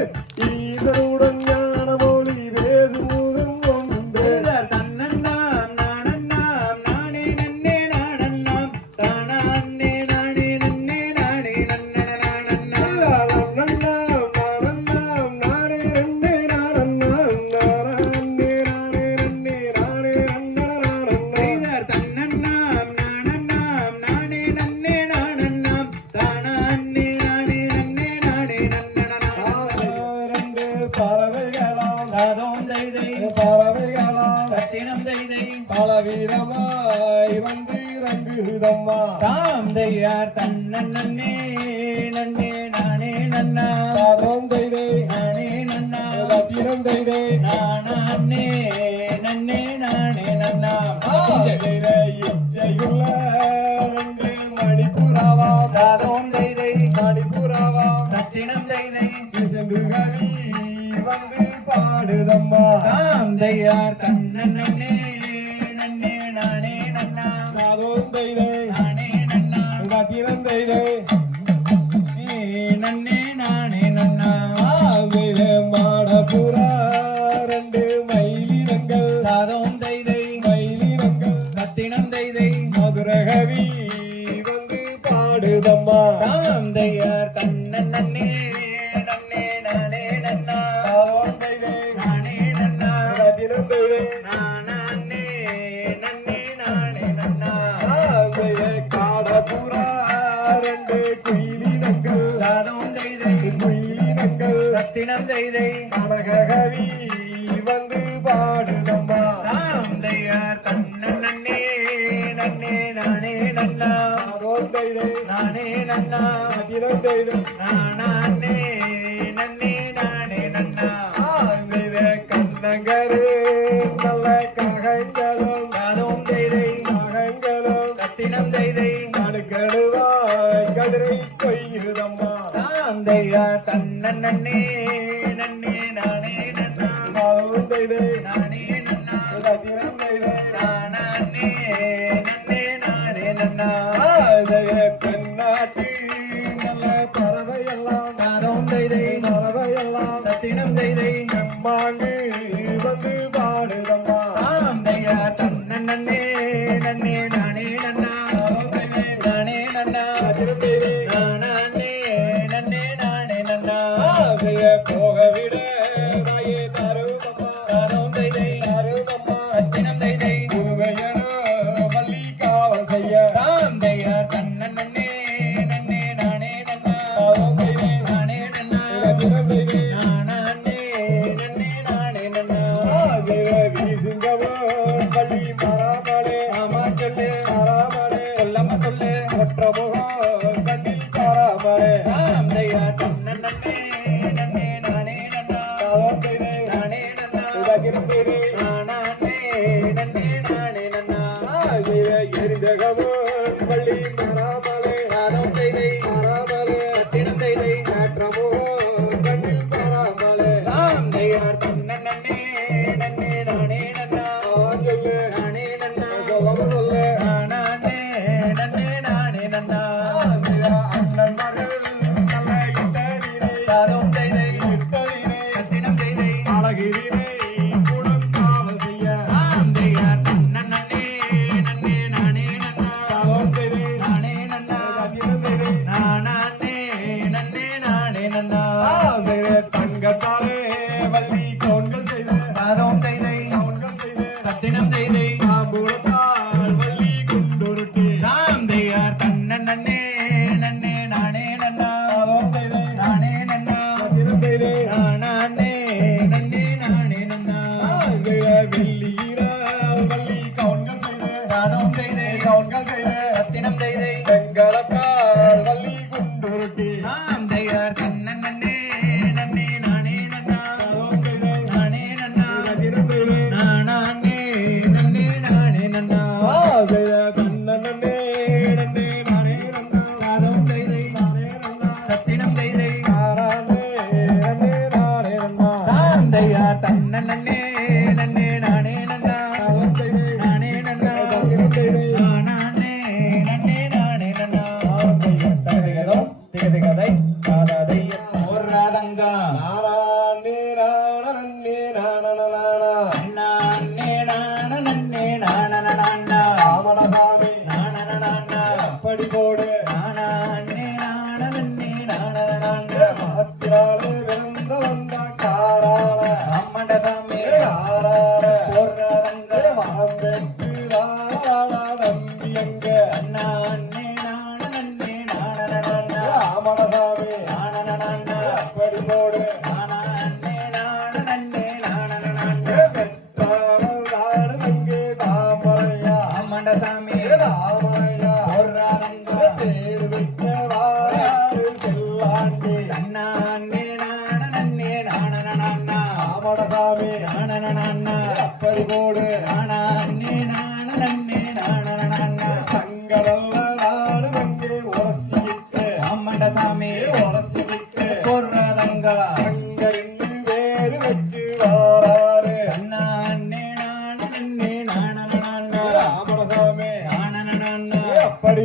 Hey, hey. தன்ன நன்னே நன்னே நானே நன்னா சாதம் தைதே நானே நன்னா தீரம் தைதே நானா அண்ணே நன்னே நானே நன்னா இச்சையுள்ள வந்து பாடுதம்மா தாந்தையார் தன்ன நன்னே அமுதம்மா தாந்தையார் கண்ணன் நன்னே மகங்கரு நல்ல ககங்களும் நானும் தெய்தை மகங்களும் சத்தினம் தெய்தை கடுக்கடுவாய் கதிரை கொய்யுதம்மா. தாந்தையா தன்னே தெரிந்தகவான் பள்ளி மராமலை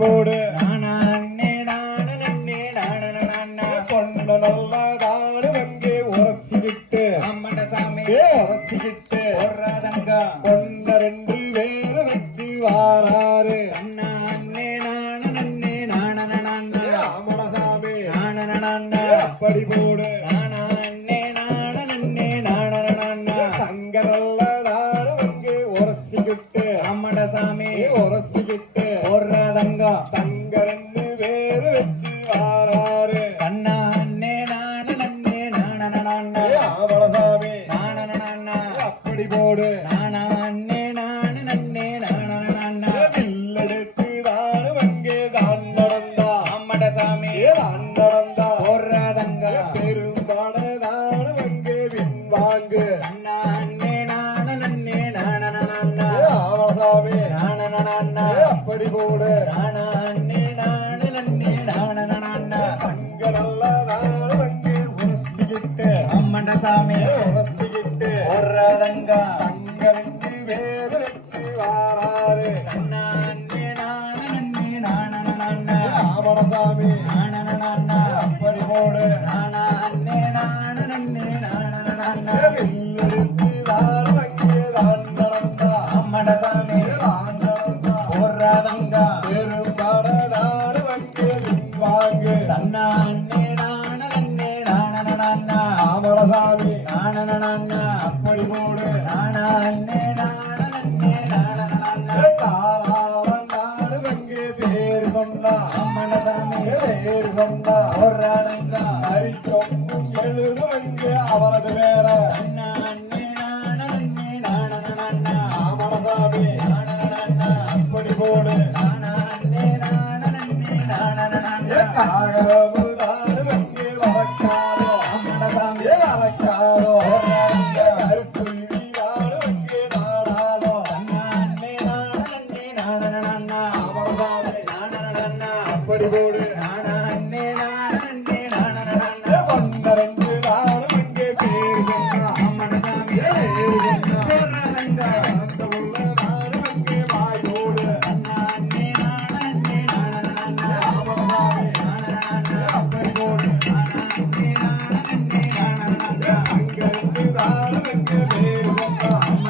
அன்போடு அண்ணா. அவ்வளவுதாவே நானா அப்படி போடு. நானா হবে తంగ వేడుకొండ అమ్మ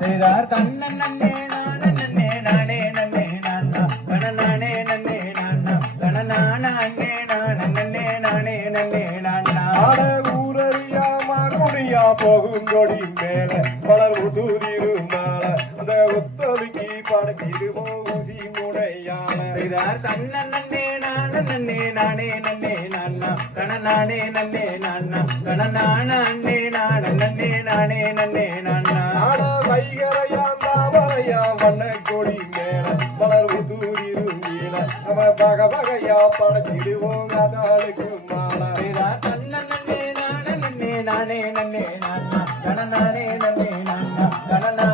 செய்தார். தன்னன் நன்னே நானே நன்னே நானே நன்னே நானா. கணநானே நன்னே நானா. கணநானா அன்னே நான நன்னே நானே நன்னே நானா. அட ஊரறியா மார்முடியா போகும் கொடி மேல. பலர் உதுதிருமால அந்த ஒத்தொதுக்கி படத்திருமோ ஊசி நன்னே நானே நன்னே கணநானே நன்னே நானா கணநான அண்ணே நான. நன்னே நானே நன்னே நானா வைகரையா தாமரையா வண்ண கொடி மேல. மலர் உதூரிருங்கீல அவ பக பகையா படைச்சிடுவோம் கதாளுக்கு மாலா. கண்ண நன்னே நான. நன்னே நானே நன்னே நானா கணநானே நன்னே நானா கணநான